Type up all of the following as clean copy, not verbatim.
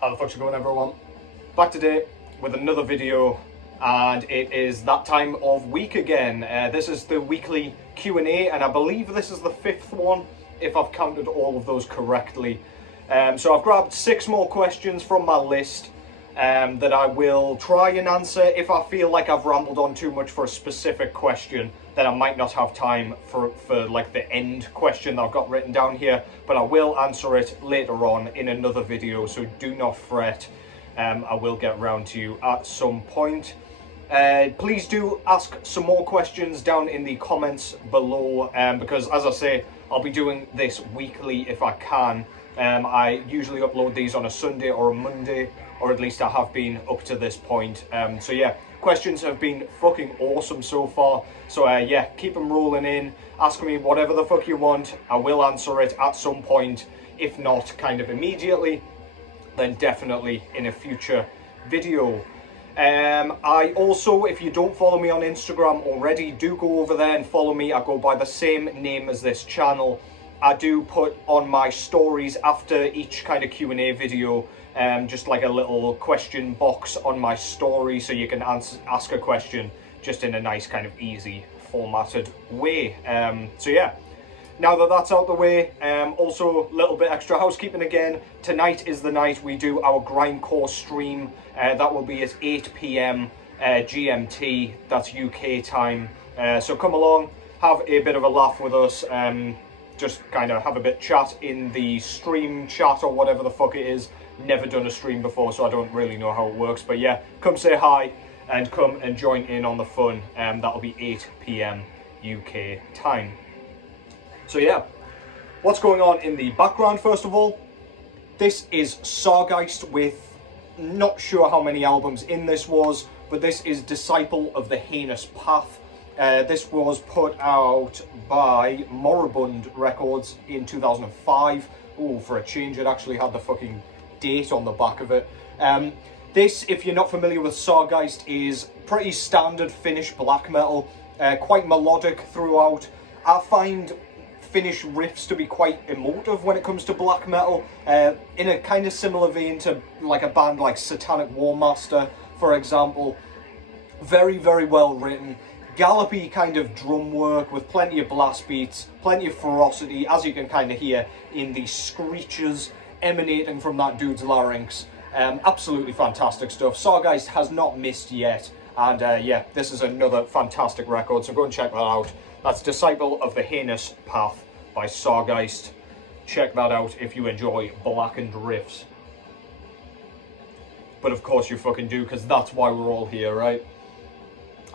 How the fuck's it going, everyone? Back today with another video, and it is that time of week again. This is the weekly Q&A, and I believe this is the 5th one, if I've counted all of those correctly. So I've grabbed 6 more questions from my list that I will try and answer. If I feel like I've rambled on too much for a specific question, then I might not have time for like the end question that I've got written down here, but I will answer it later on in another video, so do not fret. I will get around to you at some point. Please do ask some more questions down in the comments below, because as I say, I'll be doing this weekly if I can. I usually upload these on a Sunday or a Monday, or at least I have been up to this point. So yeah, questions have been fucking awesome so far. So yeah, keep them rolling in. Ask me whatever the fuck you want. I will answer it at some point. If not kind of immediately, then definitely in a future video. I also, if you don't follow me on Instagram already, do go over there and follow me. I go by the same name as this channel. I do put on my stories after each kind of Q&A video, just like a little question box on my story, so you can ask a question just in a nice kind of easy formatted way. So yeah, now that that's out the way, also a little bit extra housekeeping again. Tonight is the night we do our grindcore stream. That will be at 8 PM GMT, that's UK time. So come along, have a bit of a laugh with us. Just kind of have a bit chat in the stream chat or whatever the fuck it is. Never done a stream before, so I don't really know how it works. But yeah, come say hi and come and join in on the fun. That'll be 8 PM UK time. So yeah, what's going on in the background first of all? This is Sargeist with, not sure how many albums in this was, but this is Disciple of the Heinous Path. This was put out by Moribund Records in 2005. Oh, for a change, it actually had the fucking date on the back of it. This, if you're not familiar with Sargeist, is pretty standard Finnish black metal, quite melodic throughout. I find Finnish riffs to be quite emotive when it comes to black metal, in a kind of similar vein to like a band like Satanic Warmaster, for example. Very, very well written. Gallopy kind of drum work with plenty of blast beats, plenty of ferocity, as you can kind of hear in the screeches emanating from that dude's larynx. Absolutely fantastic stuff. Sargeist has not missed yet, and yeah, this is another fantastic record, so go and check that out. That's Disciple of the Heinous Path by Sargeist. Check that out if you enjoy blackened riffs. But of course you fucking do, because that's why we're all here, right?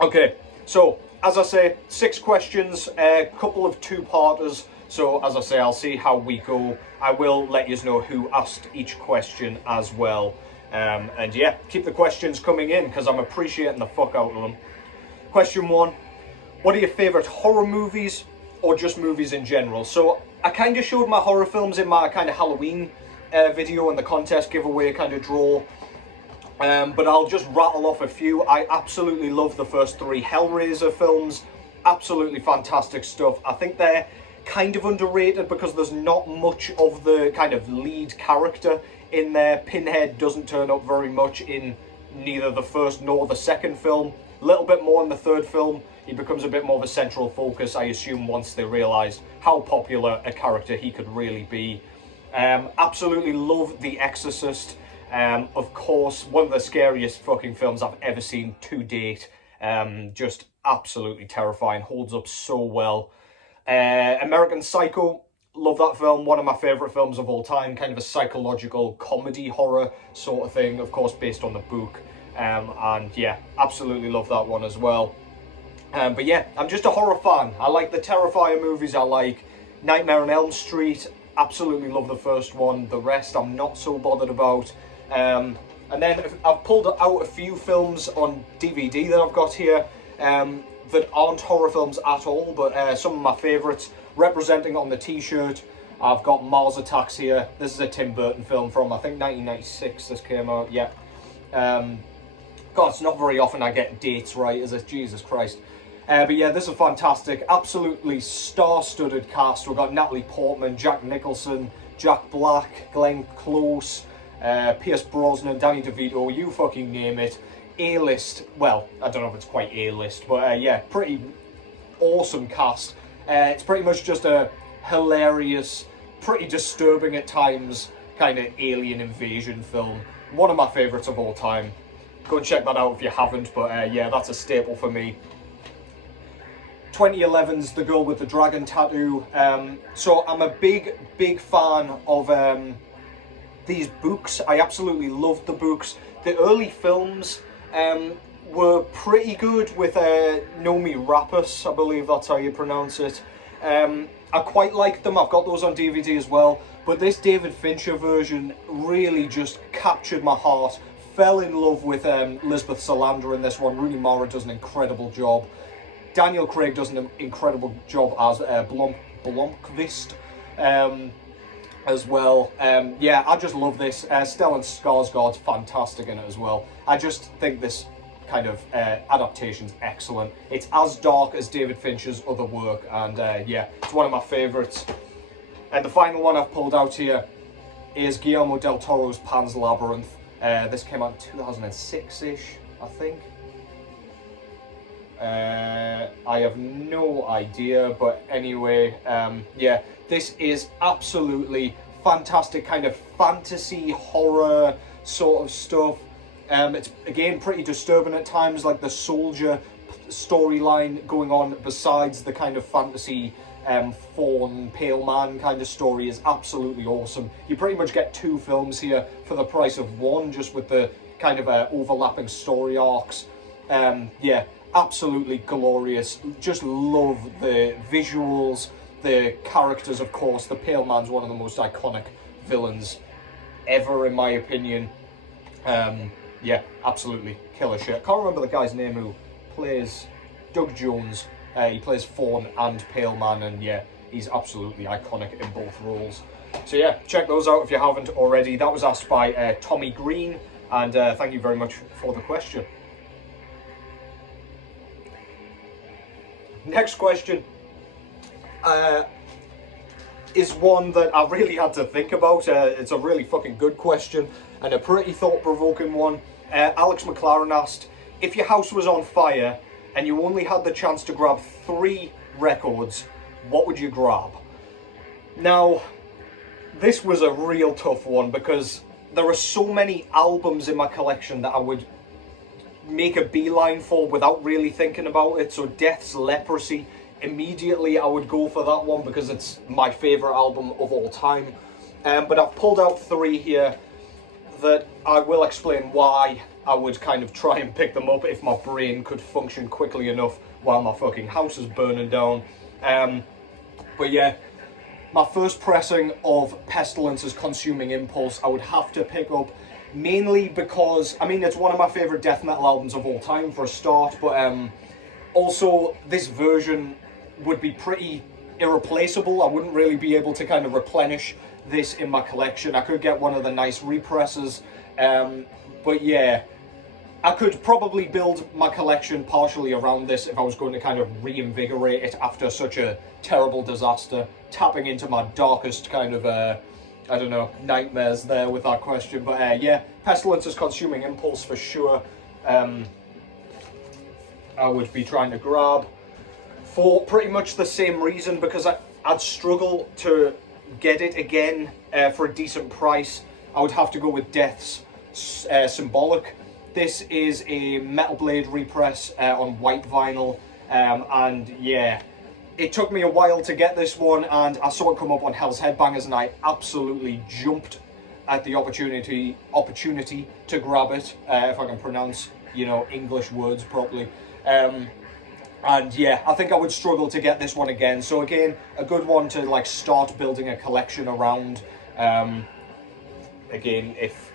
Okay. So, as I say, 6 questions, a couple of 2-parters. So, as I say, I'll see how we go. I will let you know who asked each question as well. And yeah, keep the questions coming in, because I'm appreciating the fuck out of them. Question 1. What are your favourite horror movies, or just movies in general? So, I kind of showed my horror films in my kind of Halloween video and the contest giveaway kind of draw. But I'll just rattle off a few. I absolutely love the first 3 Hellraiser films. Absolutely fantastic stuff. I think they're kind of underrated because there's not much of the kind of lead character in there. Pinhead doesn't turn up very much in neither the first nor the second film. A little bit more in the third film. He becomes a bit more of a central focus, I assume, once they realised how popular a character he could really be. Absolutely love The Exorcist. Of course, one of the scariest fucking films I've ever seen to date. Just absolutely terrifying, holds up so well. American Psycho, love that film, one of my favourite films of all time, kind of a psychological comedy horror sort of thing, of course based on the book. And yeah, absolutely love that one as well. But yeah, I'm just a horror fan. I like the Terrifier movies, I like Nightmare on Elm Street, absolutely love the first one. The rest I'm not so bothered about. And then I've pulled out a few films on DVD that I've got here that aren't horror films at all, but some of my favourites. Representing on the t-shirt, I've got Mars Attacks here. This is a Tim Burton film from, I think, 1996 this came out, yeah. God, it's not very often I get dates right, is it? Jesus Christ. But yeah, this is fantastic. Absolutely star-studded cast. We've got Natalie Portman, Jack Nicholson, Jack Black, Glenn Close, Pierce Brosnan, Danny DeVito, you fucking name it. A-list, well, I don't know if it's quite A-list, but yeah, pretty awesome cast. It's pretty much just a hilarious, pretty disturbing at times, kind of alien invasion film. One of my favourites of all time. Go and check that out if you haven't, but yeah, that's a staple for me. 2011's The Girl with the Dragon Tattoo. So I'm a big fan of these books. I absolutely loved the books. The early films were pretty good with Nomi Rapace, I believe that's how you pronounce it. I quite liked them, I've got those on DVD as well, but this David Fincher version really just captured my heart. Fell in love with Lisbeth Salander in this one. Rooney Mara does an incredible job. Daniel Craig does an incredible job as Blomkvist as well. Yeah, I just love this. Stellan Skarsgård's fantastic in it as well. I just think this kind of adaptation's excellent. It's as dark as David Fincher's other work, and yeah, it's one of my favourites. And the final one I've pulled out here is Guillermo del Toro's Pan's Labyrinth. This came out in 2006-ish, I think. I have no idea, but anyway, yeah, this is absolutely fantastic kind of fantasy horror sort of stuff. It's again pretty disturbing at times, like the soldier storyline going on besides the kind of fantasy fawn pale man kind of story is absolutely awesome. You pretty much get two films here for the price of one, just with the kind of overlapping story arcs. Yeah, absolutely glorious. Just love the visuals, the characters, of course. The Pale Man's one of the most iconic villains ever, in my opinion. Yeah, absolutely killer shit. Can't remember the guy's name who plays Doug Jones. He plays Fawn and Pale Man, and yeah, he's absolutely iconic in both roles. So yeah, check those out if you haven't already. That was asked by Tommy Green, and thank you very much for the question. Next question is one that I really had to think about. It's a really fucking good question and a pretty thought-provoking one. Alex McLaren asked, if your house was on fire and you only had the chance to grab 3 records, what would you grab? Now, this was a real tough one because there are so many albums in my collection that I would make a beeline for without really thinking about it. So Death's Leprosy, immediately I would go for that one because it's my favourite album of all time. But I've pulled out 3 here that I will explain why I would kind of try and pick them up if my brain could function quickly enough while my fucking house is burning down. But yeah, my first pressing of Pestilence's Consvming Impvlse I would have to pick up, mainly because, I mean, it's one of my favourite death metal albums of all time for a start, but also this version would be pretty irreplaceable. I wouldn't really be able to kind of replenish this in my collection. I could get one of the nice represses, but yeah, I could probably build my collection partially around this if I was going to kind of reinvigorate it after such a terrible disaster, tapping into my darkest kind of, I don't know, nightmares there with that question. But yeah, Pestilence's Consvming Impvlse for sure. I would be trying to grab for pretty much the same reason, because I'd struggle to get it again for a decent price. I would have to go with Death's Symbolic. This is a Metal Blade repress on white vinyl, and yeah, it took me a while to get this one, and I saw it come up on Hell's Headbangers, and I absolutely jumped at the opportunity to grab it, if I can pronounce, you know, English words properly. And yeah, I think I would struggle to get this one again. So again, a good one to like start building a collection around. Again, if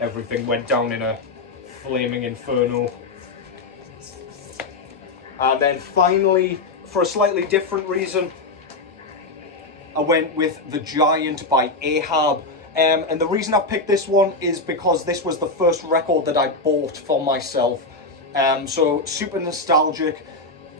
everything went down in a flaming inferno. And then finally, for a slightly different reason, I went with The Giant by Ahab. And the reason I picked this one is because this was the first record that I bought for myself. So super nostalgic.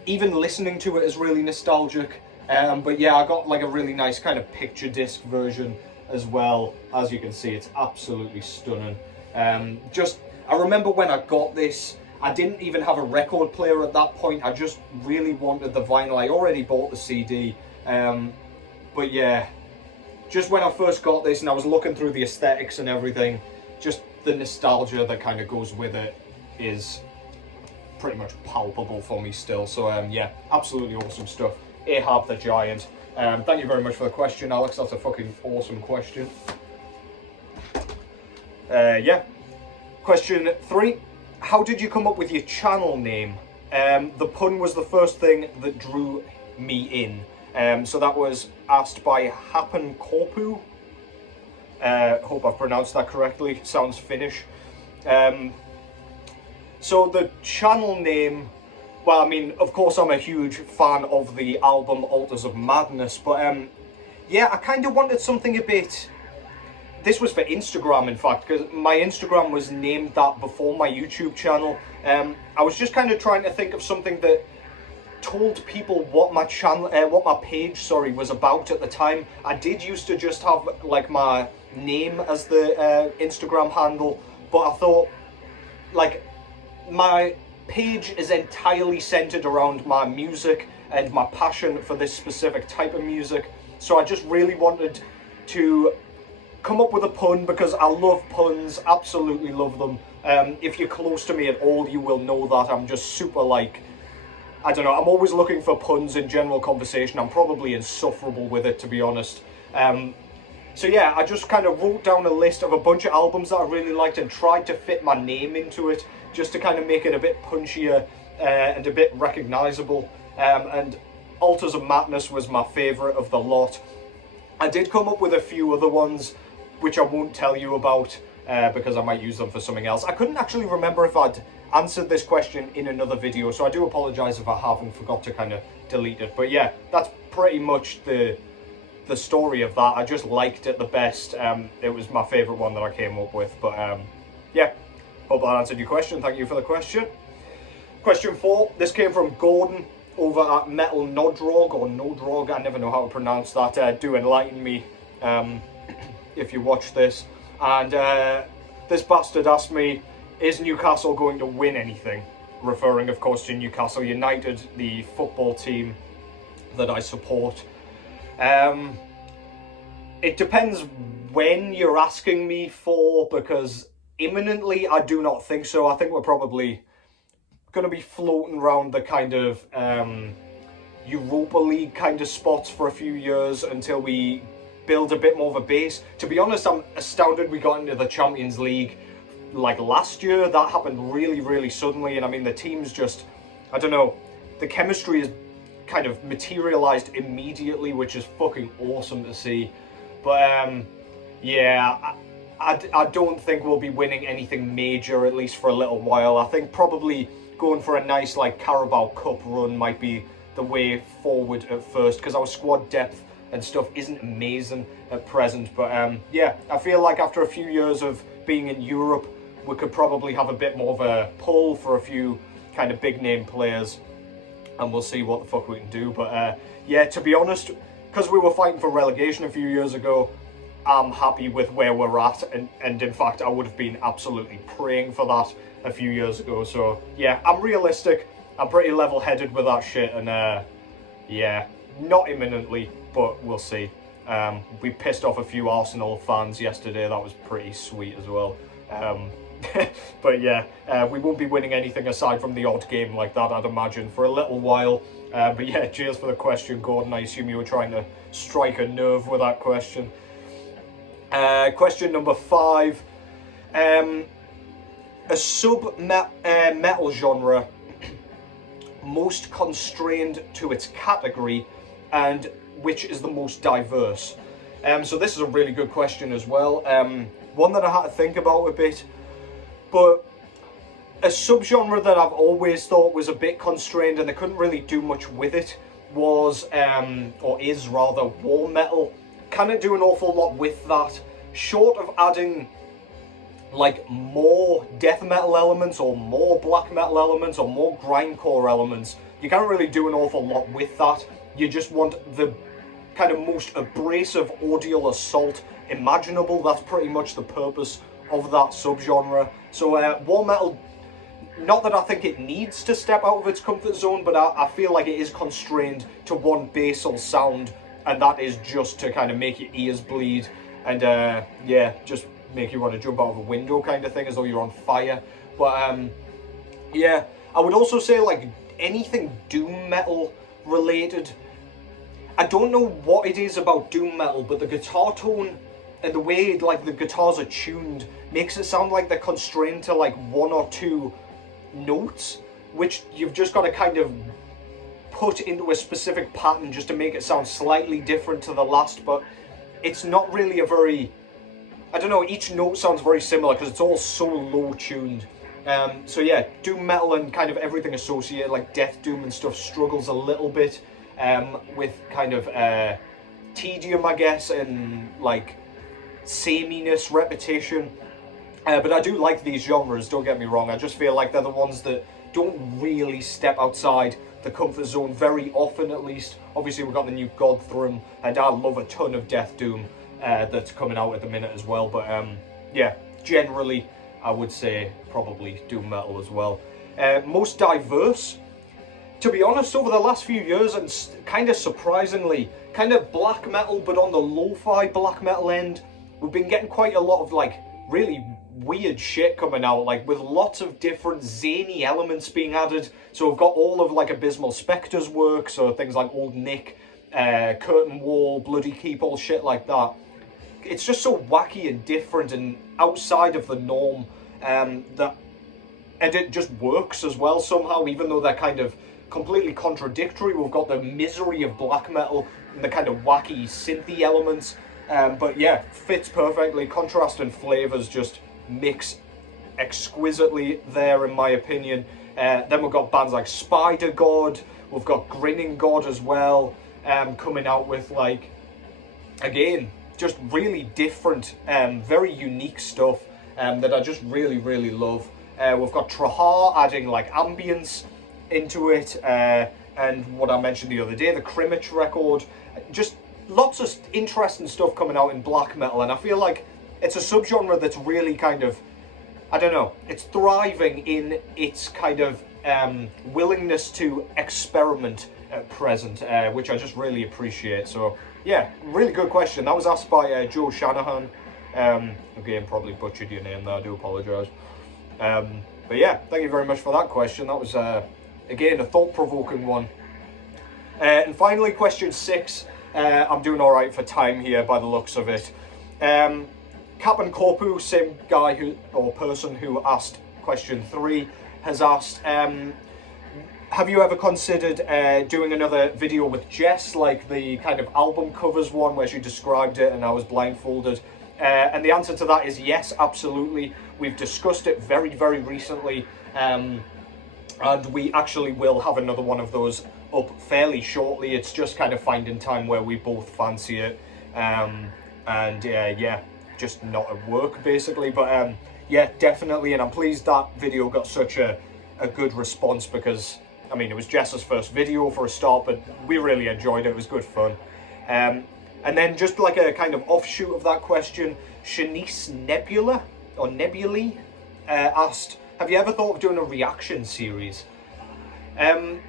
Even listening to it is really nostalgic. But yeah, I got like a really nice kind of picture disc version as well. As you can see, it's absolutely stunning. I remember when I got this, I didn't even have a record player at that point. I just really wanted the vinyl. I already bought the CD. But yeah, just when I first got this and I was looking through the aesthetics and everything, just the nostalgia that kind of goes with it is pretty much palpable for me still. So yeah, absolutely awesome stuff. Ahab the Giant. Thank you very much for the question, Alex. That's a fucking awesome question. Yeah. Question 3. How did you come up with your channel name? The pun was the first thing that drew me in. So that was asked by Happen Korpu. Hope I've pronounced that correctly. Sounds Finnish. So the channel name, well, I mean, of course I'm a huge fan of the album Altars of Madness, but yeah, I kind of wanted something a bit... This was for Instagram, in fact, because my Instagram was named that before my YouTube channel. I was just kind of trying to think of something that told people what my channel, what my page, sorry, was about at the time. I did used to just have like my name as the Instagram handle, but I thought, like, my page is entirely centered around my music and my passion for this specific type of music. So I just really wanted to come up with a pun because I love puns, absolutely love them. If you're close to me at all, you will know that I'm just super, like, I don't know, I'm always looking for puns in general conversation. I'm probably insufferable with it, to be honest. So yeah, I just kind of wrote down a list of a bunch of albums that I really liked and tried to fit my name into it, just to kind of make it a bit punchier and a bit recognisable. And Altars of Madness was my favourite of the lot. I did come up with a few other ones, which I won't tell you about because I might use them for something else. I couldn't actually remember if I'd answered this question in another video, so I do apologise if I haven't, forgot to kind of delete it. But yeah, that's pretty much the story of that. I just liked it the best. It was my favourite one that I came up with. But yeah, hope that answered your question. Thank you for the question. Question 4. This came from Gordon over at Metal Nodrog, or Nodrog, I never know how to pronounce that. Do enlighten me if you watch this. And this bastard asked me, is Newcastle going to win anything? Referring, of course, to Newcastle United, the football team that I support. It depends when you're asking me for, because imminently I do not think so. I think we're probably going to be floating around the kind of Europa League kind of spots for a few years until we build a bit more of a base. To be honest, I'm astounded we got into the Champions League like last year. That happened really, really suddenly, and I mean the team's just, I don't know, the chemistry is kind of materialized immediately, which is fucking awesome to see. But yeah, I don't think we'll be winning anything major, at least for a little while. I think probably going for a nice like Carabao Cup run might be the way forward at first, because our squad depth and stuff isn't amazing at present. But yeah, I feel like after a few years of being in Europe, we could probably have a bit more of a pull for a few kind of big name players, and we'll see what the fuck we can do. But yeah, to be honest, because we were fighting for relegation a few years ago, I'm happy with where we're at, and in fact I would have been absolutely praying for that a few years ago. So yeah, I'm realistic, I'm pretty level-headed with that shit, and yeah, not imminently, but we'll see. We pissed off a few Arsenal fans yesterday, that was pretty sweet as well. But yeah, we won't be winning anything aside from the odd game like that, I'd imagine, for a little while. But yeah, cheers for the question, Gordon. I assume you were trying to strike a nerve with that question. Question number 5. A sub-metal genre most constrained to its category, and which is the most diverse? So this is a really good question as well. One that I had to think about a bit. But a subgenre that I've always thought was a bit constrained and they couldn't really do much with it was, or is rather, war metal. Can't do an awful lot with that. Short of adding like more death metal elements or more black metal elements or more grindcore elements, you can't really do an awful lot with that. You just want the kind of most abrasive audio assault imaginable. That's pretty much the purpose of that subgenre. So war metal, not that I think it needs to step out of its comfort zone, but I feel like it is constrained to one basal sound, and that is just to kind of make your ears bleed and yeah, just make you want to jump out of a window kind of thing, as though you're on fire. But yeah, I would also say like anything doom metal related, I don't know what it is about doom metal, but the guitar tone and the way like the guitars are tuned makes it sound like they're constrained to like one or two notes, which you've just got to kind of put into a specific pattern just to make it sound slightly different to the last. But it's not really a very, I don't know, each note sounds very similar because it's all so low tuned. So yeah, doom metal and kind of everything associated like death doom and stuff struggles a little bit with kind of tedium, I guess, and like sameness, repetition. But I do like these genres, don't get me wrong. I just feel like they're the ones that don't really step outside the comfort zone very often, at least. Obviously, we've got the new Godthrum, and I love a ton of death doom that's coming out at the minute as well. But yeah, generally, I would say probably doom metal as well. Most diverse, to be honest, over the last few years, and kind of surprisingly, kind of black metal, but on the lo-fi black metal end, we've been getting quite a lot of like really weird shit coming out, like with lots of different zany elements being added. So we've got all of like Abysmal Spectre's work, so things like Old Nick, Curtain Wall, Bloody Keep, all shit like that. It's just so wacky and different and outside of the norm, and it just works as well somehow, even though they're kind of completely contradictory. We've got the misery of black metal and the kind of wacky synthy elements, but yeah, fits perfectly. Contrast and flavors just mix exquisitely there, in my opinion. Then we've got bands like Spider God, we've got Grinning God as well, coming out with like, again, just really different, very unique stuff that I just really, really love. We've got Trahar adding like ambience into it, and what I mentioned the other day, the Crimmage record. Just lots of interesting stuff coming out in black metal, and I feel like it's a subgenre that's really kind of, I don't know, it's thriving in its kind of willingness to experiment at present, which I just really appreciate. So yeah, really good question. That was asked by Joe Shanahan. Again, probably butchered your name there, I do apologise. But yeah, thank you very much for that question. That was, again, a thought-provoking one. And finally, question 6. I'm doing alright for time here by the looks of it. Captain Corpu, same guy or person who asked question 3, has asked, have you ever considered doing another video with Jess, like the kind of album covers one where she described it and I was blindfolded? And the answer to that is yes, absolutely. We've discussed it very, very recently, and we actually will have another one of those up fairly shortly. It's just kind of finding time where we both fancy it, and yeah, just not at work basically. But yeah, definitely, and I'm pleased that video got such a good response, because I mean, it was Jess's first video for a start, but we really enjoyed it. It was good fun. And then just like a kind of offshoot of that question, Shanice Nebula, or Nebulae, asked, have you ever thought of doing a reaction series? And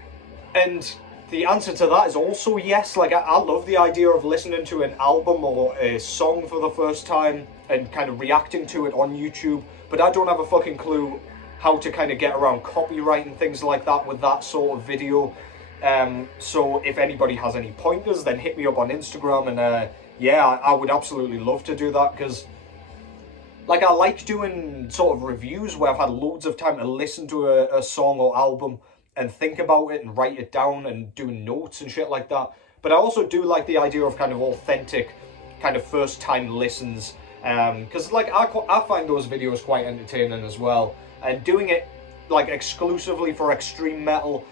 the answer to that is also yes. Like, I love the idea of listening to an album or a song for the first time and kind of reacting to it on YouTube, but I don't have a fucking clue how to kind of get around copyright and things like that with that sort of video. So if anybody has any pointers, then hit me up on Instagram, and yeah, I would absolutely love to do that, because like I like doing sort of reviews where I've had loads of time to listen to a song or album and think about it and write it down and do notes and shit like that. But I also do like the idea of kind of authentic kind of first time listens, because like I find those videos quite entertaining as well, and doing it like exclusively for extreme metal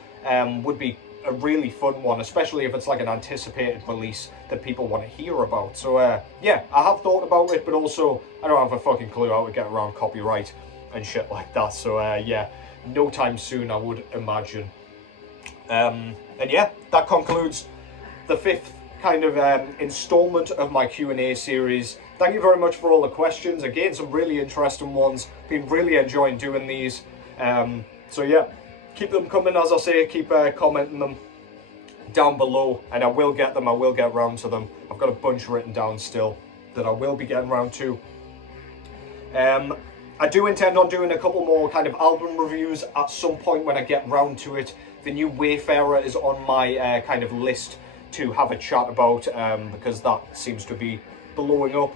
would be a really fun one, especially if it's like an anticipated release that people want to hear about. So yeah, I have thought about it, but also I don't have a fucking clue how to get around copyright and shit like that. So yeah, no time soon, I would imagine. And yeah, that concludes the 5th kind of installment of my Q&A series. Thank you very much for all the questions. Again, some really interesting ones. Been really enjoying doing these. So yeah, keep them coming, as I say. Keep commenting them down below, and I will get them. I will get round to them. I've got a bunch written down still that I will be getting round to. I do intend on doing a couple more kind of album reviews at some point when I get round to it. The new Wayfarer is on my kind of list to have a chat about, because that seems to be blowing up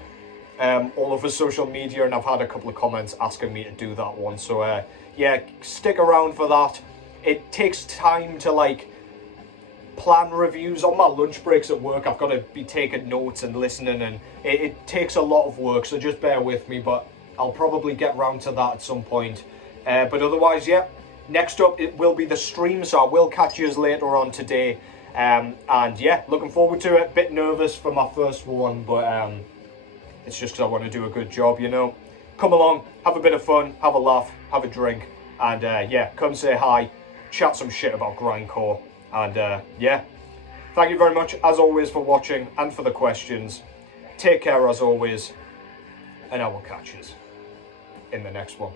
all over social media, and I've had a couple of comments asking me to do that one. So yeah, stick around for that. It takes time to like plan reviews. On my lunch breaks at work, I've got to be taking notes and listening, and it takes a lot of work, so just bear with me, but I'll probably get round to that at some point. But otherwise, yeah, next up it will be the stream, so I will catch you later on today. And yeah, looking forward to it. Bit nervous for my first one, but it's just because I want to do a good job, you know. Come along, have a bit of fun, have a laugh, have a drink, and yeah, come say hi, chat some shit about grindcore, and yeah, thank you very much as always for watching and for the questions. Take care as always, and I will catch you in the next one.